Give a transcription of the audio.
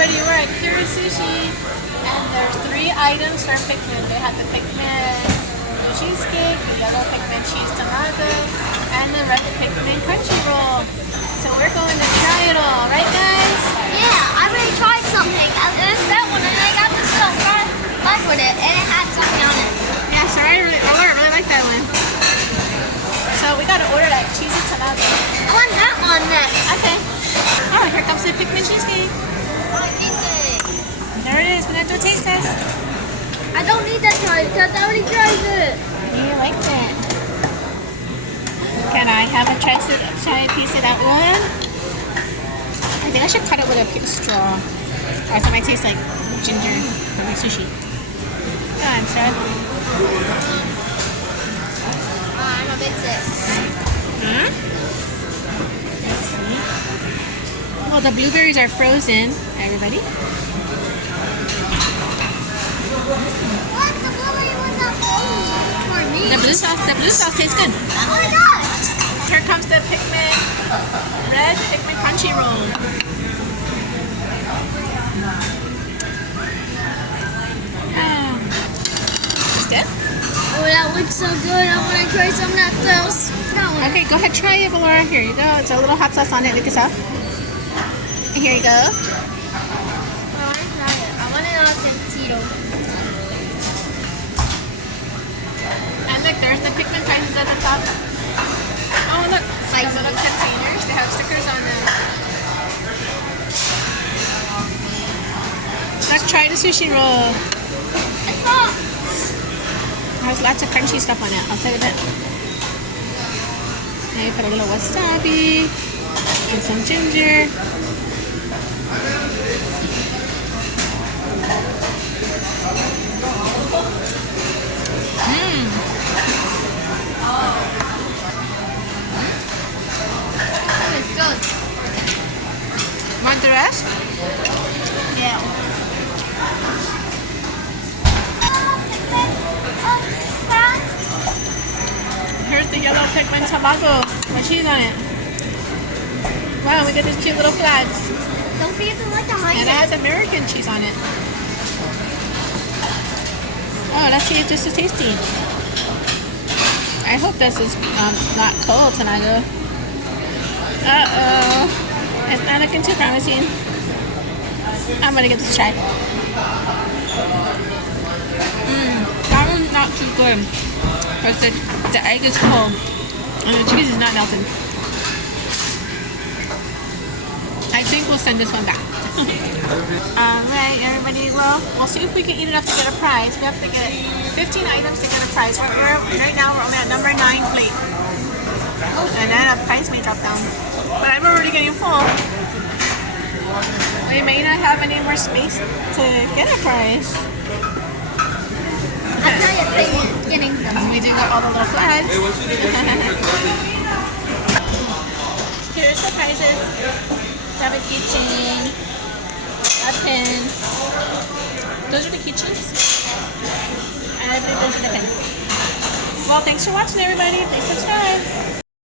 everybody, we're at Kura Sushi, and there's 3 items from Picman. They have the Picman cheesecake, the yellow Picman cheese tomato, and the red Picman crunchy roll. So we're going to try it all, right guys? Yeah, I already tried something. There's that one, and I got this little bag with it, and it had something on it. Yeah, so I really like that one. So we gotta order that cheesy tomato. I want that one next. Okay. Oh, here comes the Picman cheesecake. Oh, cheesecake. There it is. We're gonna do a taste test. I don't need that try because I already tried it. You like that? Can I have a try a piece of that one? I think I should cut it with a straw. Or else it might taste like ginger from the sushi. Go on, Sarah. I'm a big six. Let's see. Well, the blueberries are frozen, everybody. What? The blueberry was not for me. The blue sauce tastes good. Oh my gosh. Here comes the Picman red Picman crunchy roll. It's good? Oh, that looks so good. I want to try some of that sauce. Okay, go ahead, try it, Valora. Here you go. It's a little hot sauce on it. Look this up. Here you go. I want to try it. I want it on Tito. And look, there's the Picman prices at the top. Oh, look. It's like little containers. They have stickers on them. Let's try the sushi roll. It's not. There's lots of crunchy stuff on it. I'll say that. Now you put a little wasabi and some ginger. It's good. Want the rest? Yeah. Here's the yellow Picman tomato with cheese on it. Wow, we got these cute little flags. Don't forget to like the And it has American cheese on it. Oh, let's see if this is tasty. I hope this is not cold tonight. Uh-oh. It's not looking too promising. I'm gonna give this a try. That one's not too good. Because the egg is cold and the cheese is not melted. I think we'll send this one back. Alright, everybody. Well, we'll see if we can eat enough to get a prize. We have to get 15 items to get a prize. Right now, we're only at number 9 plate. And then a price may drop down. But I'm already getting full. We may not have any more space to get a prize. I'll tell you at the beginning. We do got all the little flags. Here's the prizes. We have a keychain, a pin. Those are the keychains. And I believe those are the pins. Well, thanks for watching, everybody. Please subscribe.